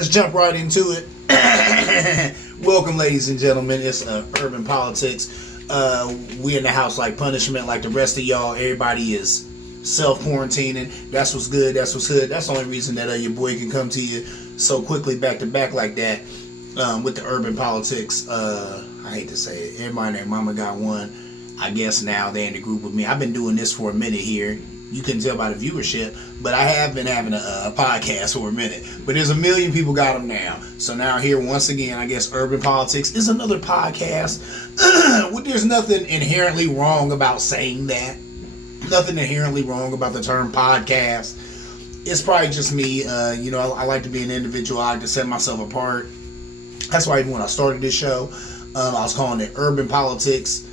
let's jump right into it. Welcome, ladies and gentlemen. It's Urban Politics. We in the house like punishment, like the rest of y'all. Everybody is self-quarantining. That's what's good. That's what's good. That's the only reason that your boy can come to you so quickly back to back like that with the Urban Politics. I hate to say it. Everybody and their mama got one. I guess now they're in the group with me. I've been doing this for a minute here. You couldn't tell by the viewership, but I have been having a podcast for a minute. But there's 1 million people got them now. So now here, once again, I guess Urban Politics is another podcast. There's nothing inherently wrong about saying that. Nothing inherently wrong about the term podcast. It's probably just me. I like to be an individual. I like to set myself apart. That's why even when I started this show, I was calling it Urban Politics,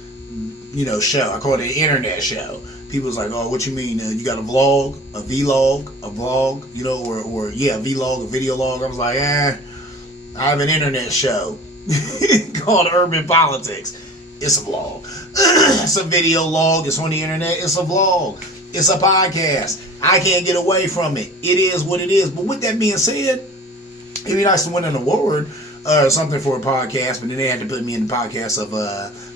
show. I called it an internet show. People was like, oh, what you mean? You got a vlog, a vlog, a vlog, a vlog, a video log. I was like, I have an internet show called Urban Politics. It's a vlog. It's a video log. It's on the internet. It's a vlog. It's a podcast. I can't get away from it. It is what it is. But with that being said, it'd be nice to win an award or something for a podcast, but then they had to put me in the podcast of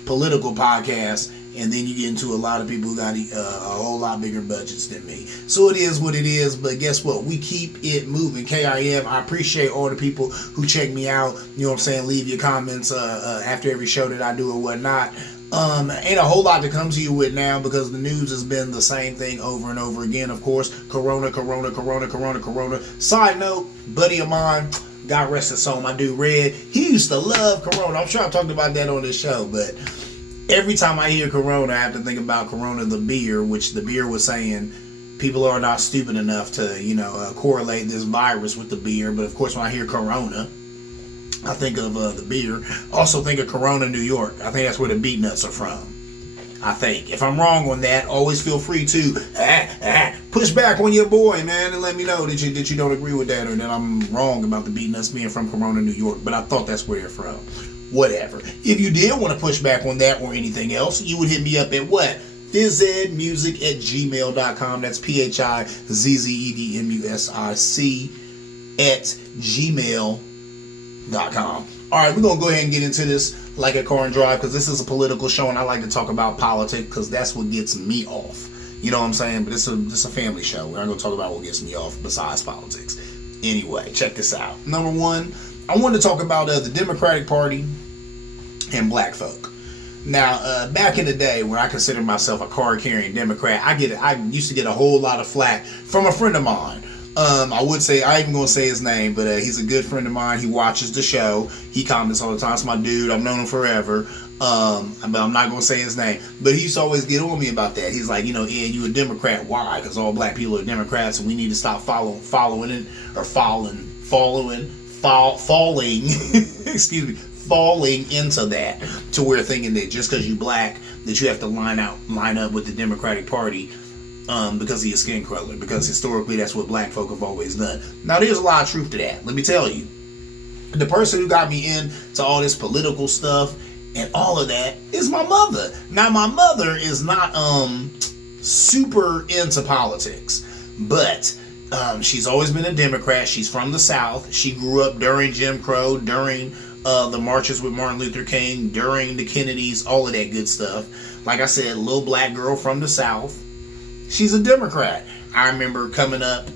political podcasts. And then you get into a lot of people who got a whole lot bigger budgets than me. So it is what it is, but guess what? We keep it moving. KIM, I appreciate all the people who check me out. You know what I'm saying? Leave your comments after every show that I do or whatnot. Ain't a whole lot to come to you with now because the news has been the same thing over and over again. Of course, Corona. Side note, buddy of mine, God rest his soul, my dude Red, he used to love Corona. I'm sure I talked about that on this show, but every time I hear Corona, I have to think about Corona the beer, which the beer was saying people are not stupid enough to, correlate this virus with the beer. But of course, when I hear Corona, I think of the beer. Also think of Corona, New York. I think that's where the beet nuts are from. I think. If I'm wrong on that, always feel free to push back on your boy, man, and let me know that you don't agree with that or that I'm wrong about the beet nuts being from Corona, New York. But I thought that's where they're from. Whatever. If you did want to push back on that or anything else, you would hit me up at what? phizzedmusic@gmail.com. That's phizzedmusic@gmail.com. Alright, we're going to go ahead and get into this like a car and drive because this is a political show and I like to talk about politics because that's what gets me off. You know what I'm saying? But it's a family show. We're not going to talk about what gets me off besides politics. Anyway, check this out. Number one, I wanted to talk about the Democratic Party and black folk. Now, back in the day when I considered myself a card-carrying Democrat, I used to get a whole lot of flack from a friend of mine. I ain't even gonna say his name, but he's a good friend of mine. He watches the show. He comments all the time. It's my dude. I've known him forever. But I'm not gonna say his name. But he used to always get on me about that. He's like, Ed, you a Democrat? Why? Because all black people are Democrats, and we need to stop falling, falling into that to where thinking that just because you black that you have to line up with the Democratic Party because of your skin color, because historically that's what black folk have always done. Now there's a lot of truth to that. Let me tell you, the person who got me into all this political stuff and all of that is my mother. Now my mother is not super into politics, but she's always been a Democrat. She's from the South. She grew up during Jim Crow, during the marches with Martin Luther King, during the Kennedys, all of that good stuff. Like I said, little black girl from the South. She's a Democrat. I remember coming up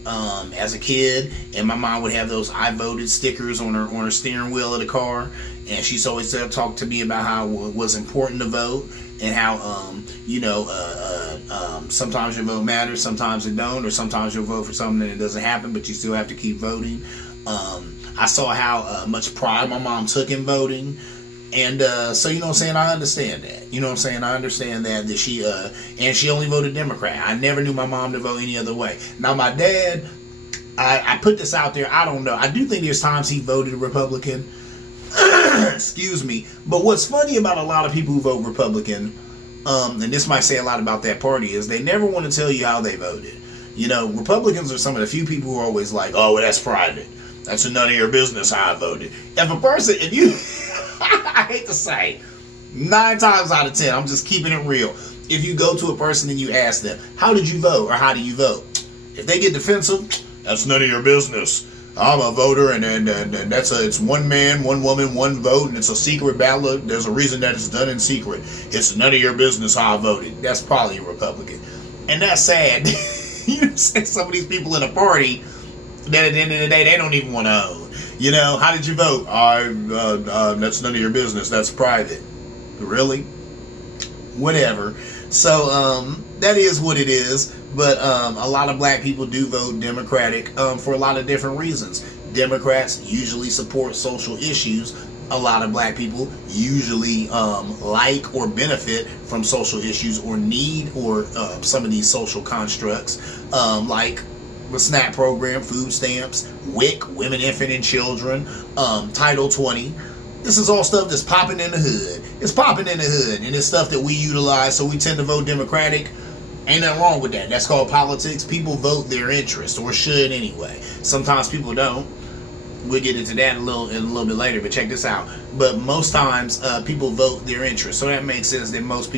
as a kid, and my mom would have those "I voted" stickers on her steering wheel of the car, and she's always talked to me about how it was important to vote and how sometimes your vote matters, sometimes it don't, or sometimes you'll vote for something and it doesn't happen, but you still have to keep voting. I saw how much pride my mom took in voting. And so, you know what I'm saying, I understand that. You know what I'm saying, I understand that she only voted Democrat. I never knew my mom to vote any other way. Now, my dad, I put this out there, I don't know. I do think there's times he voted Republican. Excuse me. But what's funny about a lot of people who vote Republican, and this might say a lot about that party, is they never want to tell you how they voted. Republicans are some of the few people who are always like, oh, well, that's private. That's none of your business how I voted. If you... I hate to say, 9 times out of 10, I'm just keeping it real. If you go to a person and you ask them, how did you vote or how do you vote? If they get defensive, that's none of your business. I'm a voter, and it's one man, one woman, one vote, and it's a secret ballot. There's a reason that it's done in secret. It's none of your business how I voted. That's probably a Republican, and that's sad. You say some of these people in a party that at the end of the day they don't even want to own. You know, how did you vote? That's none of your business. That's private. Really? Whatever. So that is what it is. But a lot of black people do vote Democratic for a lot of different reasons. Democrats usually support social issues. A lot of black people usually like or benefit from social issues or need or some of these social constructs like the SNAP program, food stamps, WIC, women, infant, and children, Title 20. This is all stuff that's popping in the hood. It's popping in the hood, and it's stuff that we utilize, so we tend to vote Democratic. Ain't nothing wrong with that. That's called politics. People vote their interest, or should anyway. Sometimes people don't. We'll get into that in a little bit later, but check this out. But most times, people vote their interest, so that makes sense that most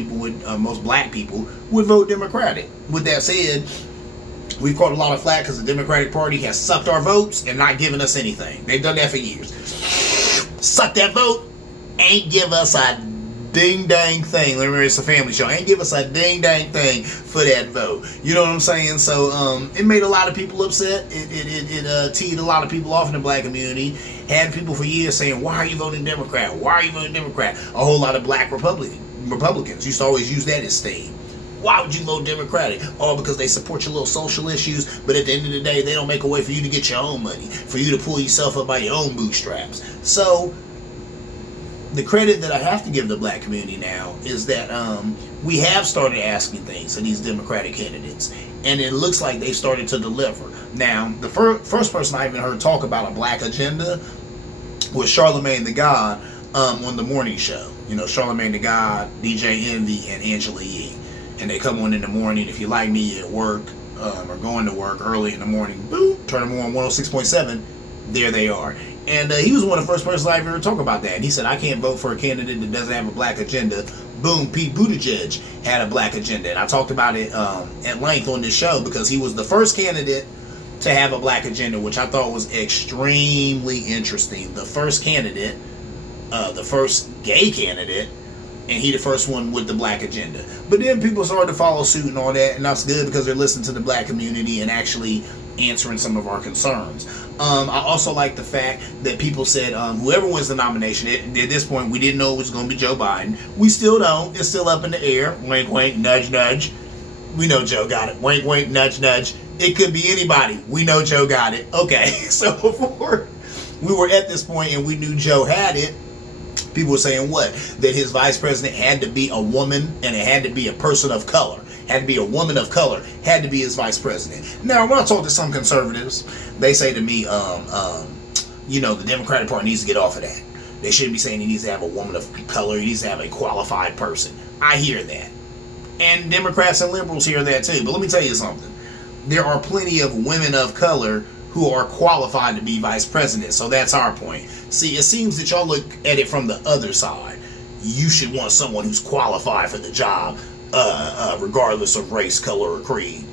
black people would vote Democratic. With that said, we've caught a lot of flack because the Democratic Party has sucked our votes and not given us anything. They've done that for years. Suck that vote, ain't give us a ding dang thing. Remember, it's a family show. Ain't give us a ding dang thing for that vote. You know what I'm saying? So it made a lot of people upset. It teed a lot of people off in the black community. Had people for years saying, "Why are you voting Democrat? Why are you voting Democrat?" A whole lot of black Republicans used to always use that as steam. Why would you vote Democratic? Oh, because they support your little social issues, but at the end of the day, they don't make a way for you to get your own money, for you to pull yourself up by your own bootstraps. So the credit that I have to give the black community now is that we have started asking things of these Democratic candidates, and it looks like they've started to deliver. Now, the first person I even heard talk about a black agenda was Charlamagne the God on the morning show. You know, Charlamagne the God, DJ Envy, and Angela Yee. And they come on in the morning. If you like me at work or going to work early in the morning, boom, turn them on 106.7. There they are. And he was one of the first persons I ever talk about that. And he said, I can't vote for a candidate that doesn't have a black agenda. Boom, Pete Buttigieg had a black agenda. And I talked about it at length on this show because he was the first candidate to have a black agenda, which I thought was extremely interesting. The first candidate, the first gay candidate, and he the first one with the black agenda. But then people started to follow suit and all that, and that's good because they're listening to the black community and actually answering some of our concerns. I also like the fact that people said whoever wins the nomination, at this point we didn't know it was going to be Joe Biden. We still don't. It's still up in the air. Wink, wink, nudge, nudge. We know Joe got it. Wink, wink, nudge, nudge. It could be anybody. We know Joe got it. Okay, so before we were at this point and we knew Joe had it, people were saying what? That his vice president had to be a woman and it had to be a person of color. Had to be a woman of color. Had to be his vice president. Now, when I talk to some conservatives, they say to me, you know, the Democratic Party needs to get off of that. They shouldn't be saying he needs to have a woman of color. He needs to have a qualified person. I hear that. And Democrats and liberals hear that too. But let me tell you something. There are plenty of women of color who are qualified to be vice president. So that's our point. See, it seems that y'all look at it from the other side. You should want someone who's qualified for the job, regardless of race, color, or creed.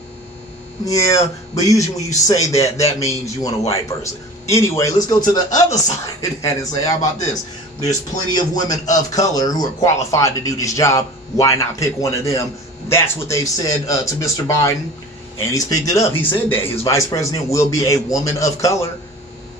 Yeah, but usually when you say that, that means you want a white person. Anyway, let's go to the other side of that and say, how about this? There's plenty of women of color who are qualified to do this job. Why not pick one of them? That's what they've said to Mr. Biden. And he's picked it up. He said that his vice president will be a woman of color.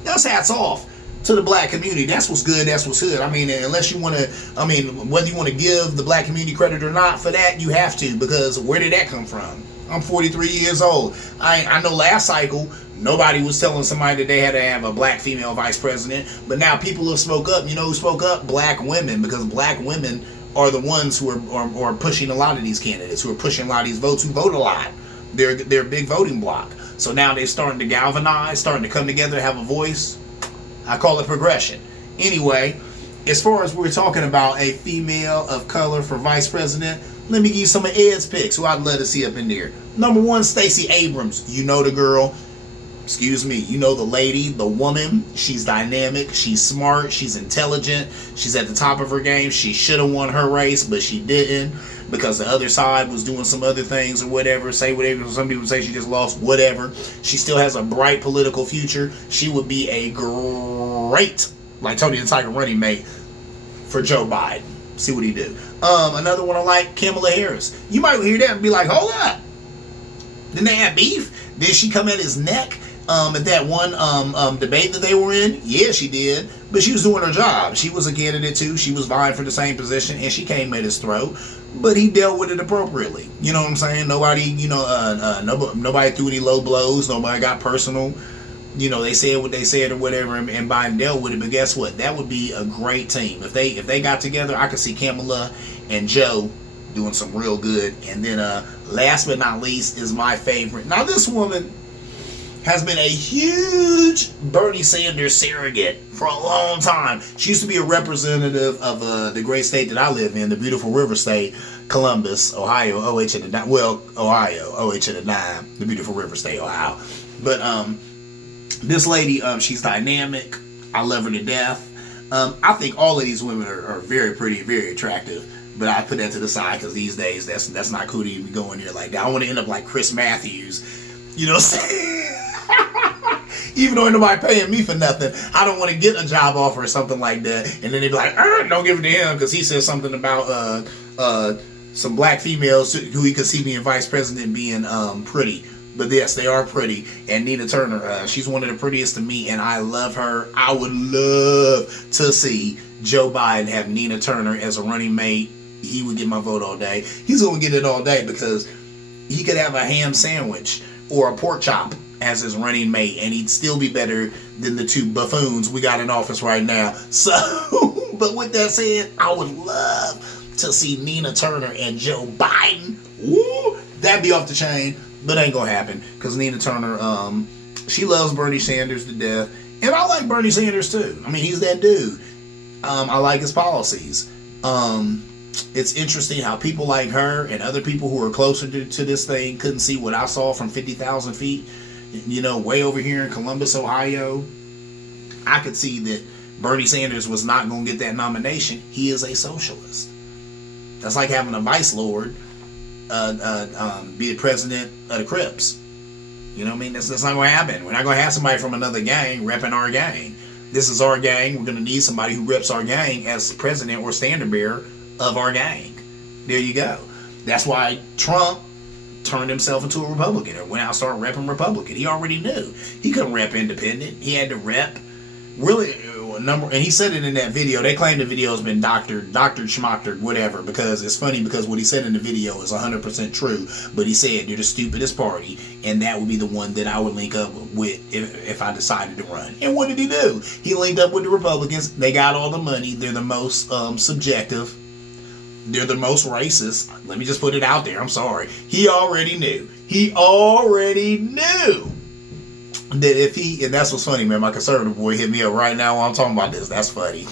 That's hats off to the black community. That's what's good. That's what's good. I mean, unless you want to, I mean, whether you want to give the black community credit or not for that, you have to, because where did that come from? I'm 43 years old. I know last cycle, nobody was telling somebody that they had to have a black female vice president, but now people have spoke up. You know who spoke up? Black women, because black women are the ones who are pushing a lot of these candidates, who are pushing a lot of these votes, who vote a lot. They're a big voting bloc. So now they're starting to galvanize, starting to come together, have a voice. I call it progression. Anyway, as far as we're talking about a female of color for vice president, let me give you some of Ed's picks, who I'd love to see up in there. Number one, Stacey Abrams. You know the girl. Excuse me. You know the lady, the woman. She's dynamic. She's smart. She's intelligent. She's at the top of her game. She should have won her race, but she didn't. because the other side was doing some other things or whatever. Say whatever. Some people say she just lost. Whatever. She still has a bright political future. She would be a great, like Tony the Tiger, running mate for Joe Biden. See what he do. Another one I like, Kamala Harris. You might hear that and be like, hold up. Didn't they have beef? Did she come at his neck at that one debate that they were in? Yeah, she did. But she was doing her job. She was a candidate too. She was vying for the same position, and she came at his throat. But he dealt with it appropriately. You know what I'm saying? Nobody, nobody threw any low blows. Nobody got personal. You know, they said what they said or whatever, and Biden dealt with it. But guess what? That would be a great team. If they got together, I could see Kamala and Joe doing some real good. And then last but not least is my favorite. Now, this woman has been a huge Bernie Sanders surrogate for a long time. She used to be a representative of the great state that I live in, the beautiful river state, Columbus, Ohio, OH at the 9. Well, Ohio, OH at the 9, the beautiful river state, Ohio. But this lady, she's dynamic. I love her to death. I think all of these women are very pretty, very attractive. But I put that to the side because these days that's not cool to even go in there like that. I want to end up like Chris Matthews. You know what I'm saying? Even though ain't nobody paying me for nothing, I don't want to get a job offer or something like that. And then they be like, don't give it to him because he said something about some black females who he could see being vice president being pretty. But yes, they are pretty. And Nina Turner, she's one of the prettiest to me, and I love her. I would love to see Joe Biden have Nina Turner as a running mate. He would get my vote all day. He's going to get it all day because he could have a ham sandwich or a pork chop as his running mate, and he'd still be better than the two buffoons we got in office right now. So, but with that said, I would love to see Nina Turner and Joe Biden. Woo, that'd be off the chain, but ain't gonna happen because Nina Turner, she loves Bernie Sanders to death, and I like Bernie Sanders too. I mean, he's that dude. I like his policies. It's interesting how people like her and other people who are closer to this thing couldn't see what I saw from 50,000 feet. You know, way over here in Columbus, Ohio, I could see that Bernie Sanders was not going to get that nomination. He is a socialist. That's like having a vice lord be the president of the Crips. You know what I mean? That's not going to happen. We're not going to have somebody from another gang repping our gang. This is our gang. We're going to need somebody who reps our gang as president or standard bearer of our gang. There you go. That's why Trump turned himself into a Republican or went out and started repping Republican. He already knew he couldn't rep independent. He had to rep really a number, and he said it in that video. They claim the video has been doctored, schmockered, whatever, because it's funny because what he said in the video is 100% true, but he said they're the stupidest party, and that would be the one that I would link up with if I decided to run. And what did he do? He linked up with the Republicans. They got all the money. They're the most subjective. They're the most racist. Let me just put it out there. I'm sorry. He already knew. He already knew that if he, and that's what's funny, man. My conservative boy hit me up right now while I'm talking about this. That's funny.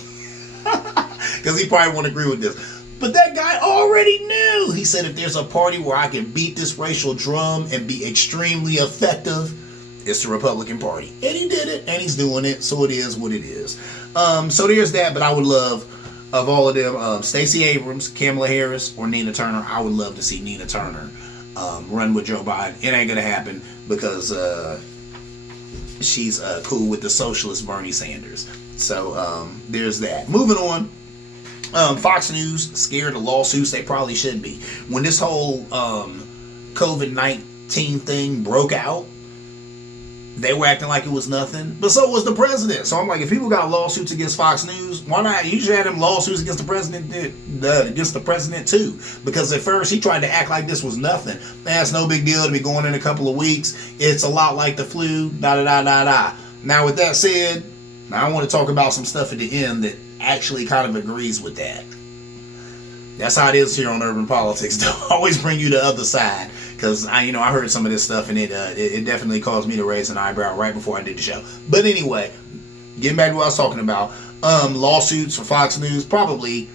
Because he probably won't agree with this. But that guy already knew. He said, if there's a party where I can beat this racial drum and be extremely effective, it's the Republican Party. And he did it, and he's doing it. So it is what it is. So there's that, but I would love, of all of them, Stacey Abrams, Kamala Harris, or Nina Turner. I would love to see Nina Turner run with Joe Biden. It ain't going to happen because she's cool with the socialist Bernie Sanders. So there's that. Moving on. Fox News scared of lawsuits. They probably should be. When this whole COVID-19 thing broke out, they were acting like it was nothing, but so was the president. So I'm like, if people got lawsuits against Fox News, why not? You should have them lawsuits against the president too. Because at first he tried to act like this was nothing. Man, it's no big deal to be going in a couple of weeks. It's a lot like the flu. Now, with that said, I want to talk about some stuff at the end that actually kind of agrees with that. That's how it is here on Urban Politics. They'll always bring you the other side. Because I heard some of this stuff and it definitely caused me to raise an eyebrow right before I did the show. But anyway, getting back to what I was talking about, lawsuits for Fox News, probably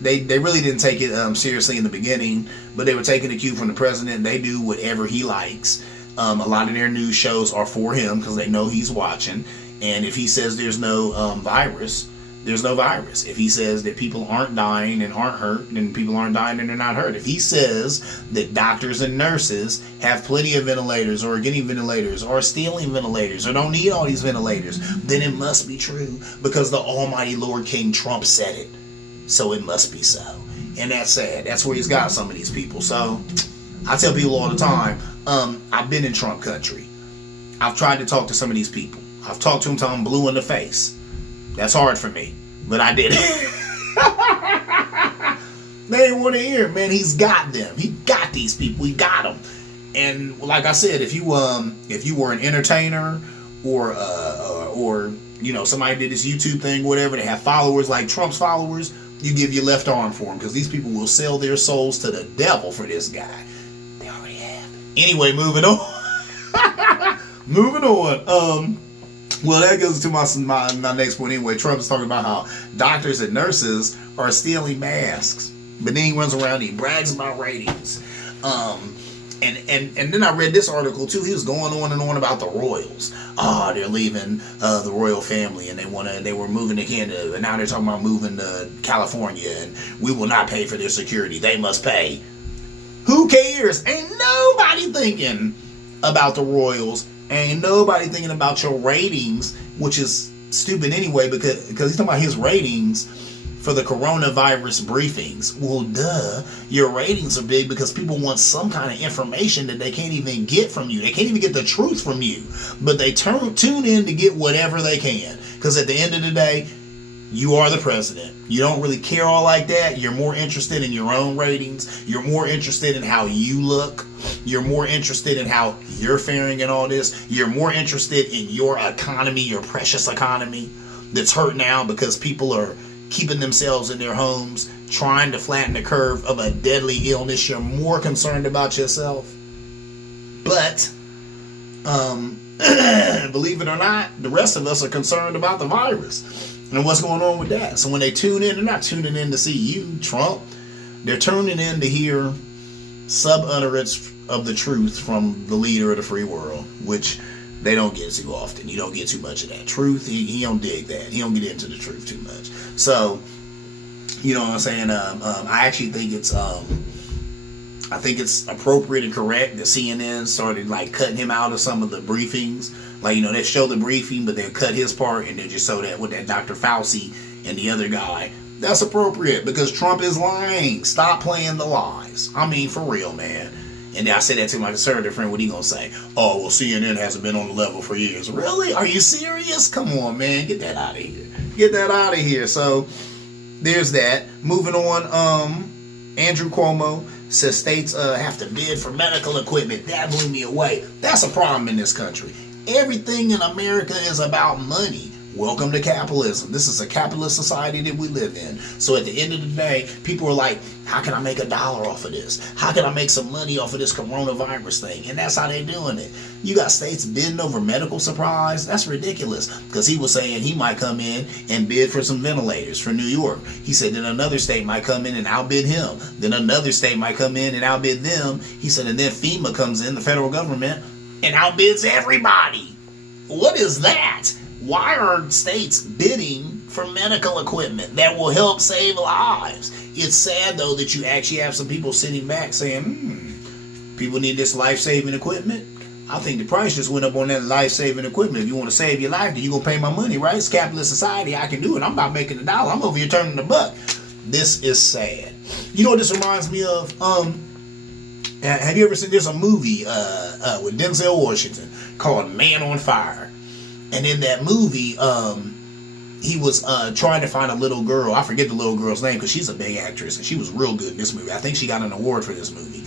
they really didn't take it seriously in the beginning, but they were taking the cue from the president. They do whatever he likes. A lot of their news shows are for him because they know he's watching. And if he says there's no virus, there's no virus. If he says that people aren't dying and aren't hurt, then people aren't dying and they're not hurt. If he says that doctors and nurses have plenty of ventilators or are getting ventilators or are stealing ventilators or don't need all these ventilators, then it must be true because the almighty Lord King Trump said it. So it must be so. And that's sad. That's where he's got some of these people. So I tell people all the time, I've been in Trump country. I've tried to talk to some of these people. I've talked to them till I'm blue in the face. That's hard for me, but I did it. They didn't want to hear, man. He's got them. He got these people. He got them. And like I said, if you were an entertainer or somebody did this YouTube thing, whatever, they have followers like Trump's followers, you give your left arm for them because these people will sell their souls to the devil for this guy. They already have. Anyway, moving on. Moving on. Well, that goes to my next point anyway. Trump is talking about how doctors and nurses are stealing masks. But then he runs around and he brags about ratings. And then I read this article too. He was going on and on about the royals. Oh, they're leaving the royal family and they were moving to Canada. And now they're talking about moving to California. And we will not pay for their security. They must pay. Who cares? Ain't nobody thinking about the royals. Ain't nobody thinking about your ratings, which is stupid anyway, because he's talking about his ratings for the coronavirus briefings. Well, duh, your ratings are big because people want some kind of information that they can't even get from you. They can't even get the truth from you, but they tune in to get whatever they can. Because at the end of the day, you are the president. You don't really care all like that. You're more interested in your own ratings. You're more interested in how you look. You're more interested in how you're faring in all this. You're more interested in your economy, your precious economy that's hurt now because people are keeping themselves in their homes, trying to flatten the curve of a deadly illness. You're more concerned about yourself. But, believe it or not, the rest of us are concerned about the virus and what's going on with that. So when they tune in, they're not tuning in to see you, Trump. They're tuning in to hear sub-utterance of the truth from the leader of the free world, which they don't get too often. You don't get too much of that truth. He don't dig that. He don't get into the truth too much. So, you know what I'm saying? I actually think it's appropriate and correct that CNN started like cutting him out of some of the briefings. Like, you know, they show the briefing, but they'll cut his part and they just show that with that Dr. Fauci and the other guy. That's appropriate because Trump is lying. Stop playing the lies. I mean, for real, man. And then I say that to my conservative friend. What he gonna say? Oh, well, CNN hasn't been on the level for years. Really? Are you serious? Come on, man. Get that out of here. Get that out of here. So there's that. Moving on. Andrew Cuomo says states have to bid for medical equipment. That blew me away. That's a problem in this country. Everything in America is about money. Welcome to capitalism. This is a capitalist society that we live in. So at the end of the day, people are like, how can I make $1 off of this? How can I make some money off of this coronavirus thing? And that's how they're doing it. You got states bidding over medical supplies. That's ridiculous. Because he was saying he might come in and bid for some ventilators for New York. He said then another state might come in and outbid him. Then another state might come in and outbid them. He said and then FEMA comes in, the federal government, and outbids everybody. What is that? Why are states bidding for medical equipment that will help save lives? It's sad, though, that you actually have some people sitting back saying, people need this life-saving equipment. I think the price just went up on that life-saving equipment. If you want to save your life, then you're going to pay my money, right? It's capitalist society. I can do it. I'm about making $1. I'm over here turning the buck. This is sad. You know what this reminds me of? Have you ever seen, there's a movie with Denzel Washington called Man on Fire. And in that movie, he was trying to find a little girl. I forget the little girl's name because she's a big actress and she was real good in this movie. I think she got an award for this movie.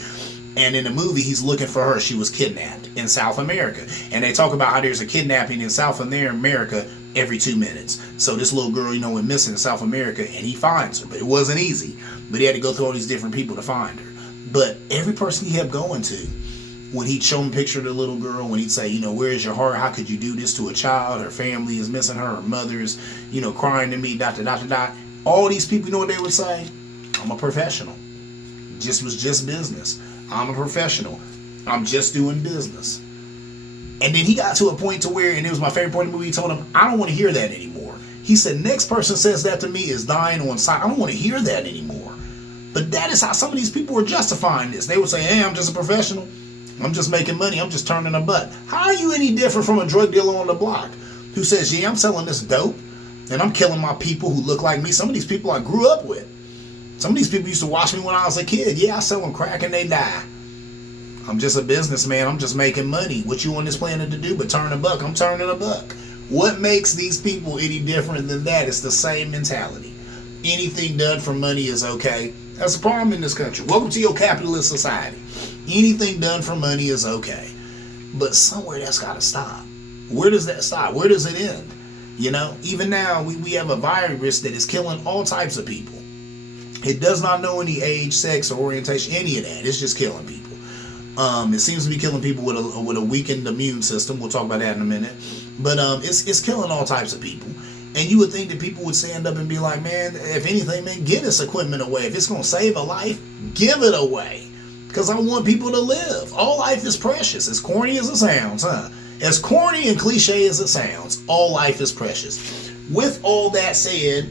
And in the movie, he's looking for her. She was kidnapped in South America. And they talk about how there's a kidnapping in South America every 2 minutes. So this little girl, went missing in South America and he finds her. But it wasn't easy. But he had to go through all these different people to find her. But every person he kept going to, when he'd show him a picture of the little girl, when he'd say, where is your heart? How could you do this to a child? Her family is missing her. Her mother's, crying to me, ... All these people, what they would say? I'm a professional. Was just business. I'm a professional. I'm just doing business. And then he got to a point to where, and it was my favorite point in the movie, he told him, I don't want to hear that anymore. He said, next person says that to me is dying on sight. I don't want to hear that anymore. But that is how some of these people were justifying this. They would say, hey, I'm just a professional. I'm just making money. I'm just turning a butt. How are you any different from a drug dealer on the block who says, yeah, I'm selling this dope and I'm killing my people who look like me? Some of these people I grew up with. Some of these people used to watch me when I was a kid. Yeah, I sell them crack and they die. I'm just a businessman. I'm just making money. What you on this planet to do but turn a buck? I'm turning a buck. What makes these people any different than that? It's the same mentality. Anything done for money is okay. That's a problem in this country. Welcome to your capitalist society. Anything done for money is okay. But somewhere that's got to stop. Where does that stop? Where does it end? You know, even now we have a virus that is killing all types of people. It does not know any age, sex, or orientation, any of that. It's just killing people. It seems to be killing people with a weakened immune system. We'll talk about that in a minute. But it's killing all types of people. And you would think that people would stand up and be like, man, if anything, man, give this equipment away. If it's going to save a life, give it away. Because I want people to live. All life is precious. As corny as it sounds, huh? As corny and cliche as it sounds, all life is precious. With all that said,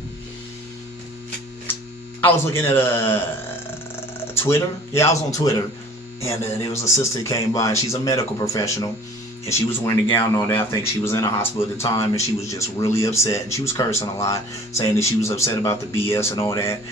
I was looking at Twitter. Yeah, I was on Twitter. And there was a sister that came by, and she's a medical professional. And she was wearing a gown on that. I think she was in a hospital at the time, and she was just really upset. And she was cursing a lot, saying that she was upset about the BS and all that.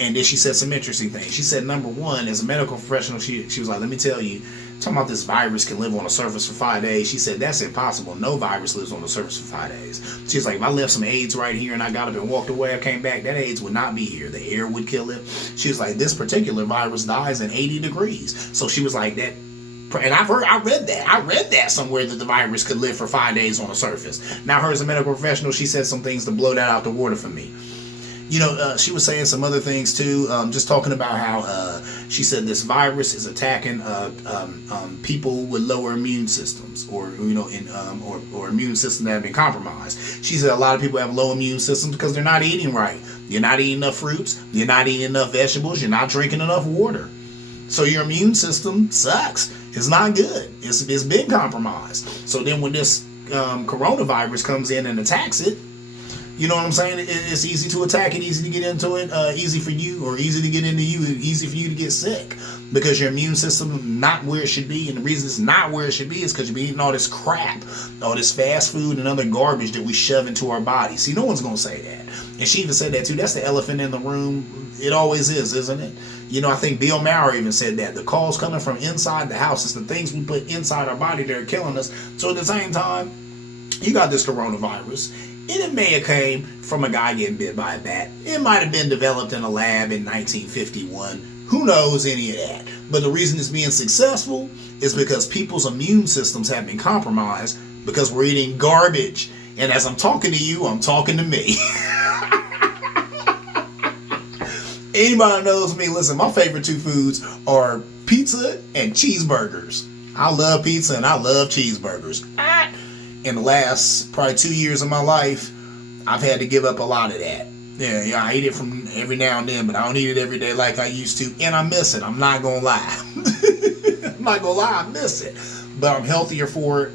And then she said some interesting things. She said, number one, as a medical professional, she was like, let me tell you, talking about this virus can live on the surface for 5 days. She said, that's impossible. No virus lives on the surface for 5 days. She's like, if I left some AIDS right here and I got up and walked away, I came back, that AIDS would not be here. The air would kill it. She was like, this particular virus dies in 80 degrees. So she was like, that. And I read that somewhere that the virus could live for 5 days on the surface. Now, her as a medical professional, she said some things to blow that out the water for me. You know, she was saying some other things too, just talking about how she said this virus is attacking people with lower immune systems, or or immune systems that have been compromised. She said a lot of people have low immune systems because they're not eating right. You're not eating enough fruits. You're not eating enough vegetables. You're not drinking enough water. So your immune system sucks. It's not good. It's been compromised. So then when this coronavirus comes in and attacks it, you know what I'm saying? It's easy to attack it, easy to get into it, easy for you, or easy to get into you, easy for you to get sick because your immune system not where it should be. And the reason it's not where it should be is because you're eating all this crap, all this fast food and other garbage that we shove into our bodies. See, no one's going to say that. And she even said that too. That's the elephant in the room. It always is, isn't it? You know, I think Bill Maher even said that. The calls coming from inside the house. It's the things we put inside our body that are killing us. So at the same time, you got this coronavirus. And it may have came from a guy getting bit by a bat. It might have been developed in a lab in 1951. Who knows any of that? But the reason it's being successful is because people's immune systems have been compromised because we're eating garbage. And as I'm talking to you, I'm talking to me. Anybody knows me, listen, my favorite two foods are pizza and cheeseburgers. I love pizza and I love cheeseburgers. In the last probably 2 years of my life, I've had to give up a lot of that. Yeah, I eat it from every now and then, but I don't eat it every day like I used to. And I miss it. I'm not going to lie. I'm not going to lie, I miss it. But I'm healthier for it.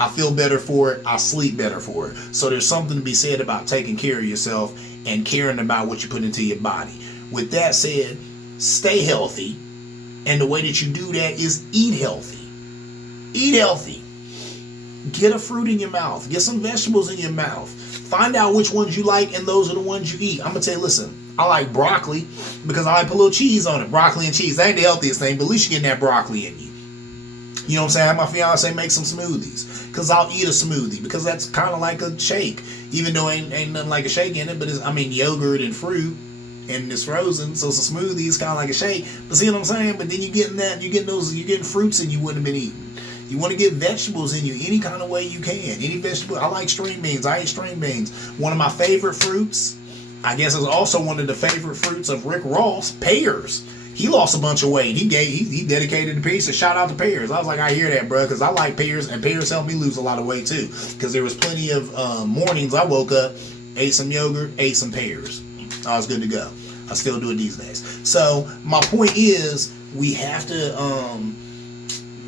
I feel better for it. I sleep better for it. So there's something to be said about taking care of yourself and caring about what you put into your body. With that said, stay healthy. And the way that you do that is eat healthy. Eat healthy. Get a fruit in your mouth. Get some vegetables in your mouth. Find out which ones you like, and those are the ones you eat. I'm going to tell you, listen, I like broccoli because I like to put a little cheese on it. Broccoli and cheese. That ain't the healthiest thing, but at least you're getting that broccoli in you. You know what I'm saying? I have my fiance make some smoothies because I'll eat a smoothie because that's kind of like a shake. Even though ain't nothing like a shake in it, but yogurt and fruit. And it's frozen, so it's a smoothie. It's kind of like a shake. But see what I'm saying? But then you're getting fruits in you wouldn't have been eating. You want to get vegetables in you any kind of way you can. Any vegetable. I like string beans. I eat string beans. One of my favorite fruits, I guess, is also one of the favorite fruits of Rick Ross, pears. He lost a bunch of weight. He dedicated the pears. So shout out to pears. I was like, I hear that, bro, because I like pears, and pears helped me lose a lot of weight too. Because there was plenty of mornings I woke up, ate some yogurt, ate some pears. I was good to go. I still do it these days. So my point is, we have to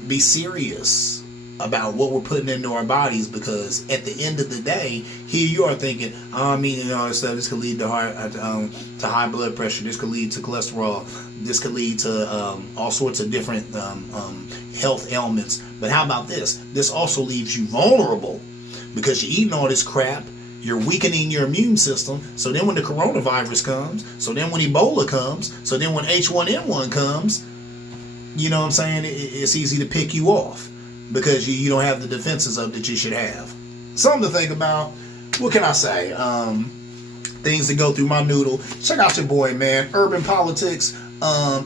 be serious about what we're putting into our bodies, because at the end of the day, here you are thinking, oh, I'm eating all this stuff. This could lead to high blood pressure. This could lead to cholesterol. This could lead to all sorts of different health ailments. But how about this? This also leaves you vulnerable because you're eating all this crap. You're weakening your immune system. So then when the coronavirus comes, so then when Ebola comes, so then when H1N1 comes, you know what I'm saying? It's easy to pick you off because you don't have the defenses up that you should have. Something to think about. What can I say? Things that go through my noodle. Check out your boy, man. Urban Politics.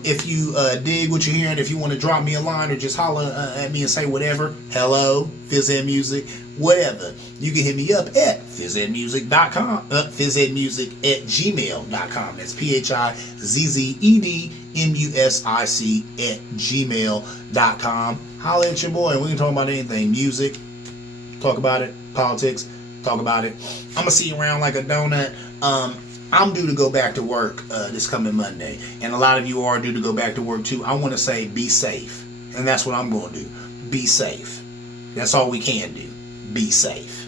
If you dig what you're hearing, if you want to drop me a line or just holler at me and say whatever, hello, Phys Ed Music, whatever, you can hit me up at physedmusic.com, physedmusic@gmail.com. That's PHIZZEDMUSIC@gmail.com. Holler at your boy. We can talk about anything. Music, talk about it. Politics, talk about it. I'm going to see you around like a donut. I'm due to go back to work this coming Monday, and a lot of you are due to go back to work too. I want to say be safe, and that's what I'm going to do. Be safe. That's all we can do. Be safe.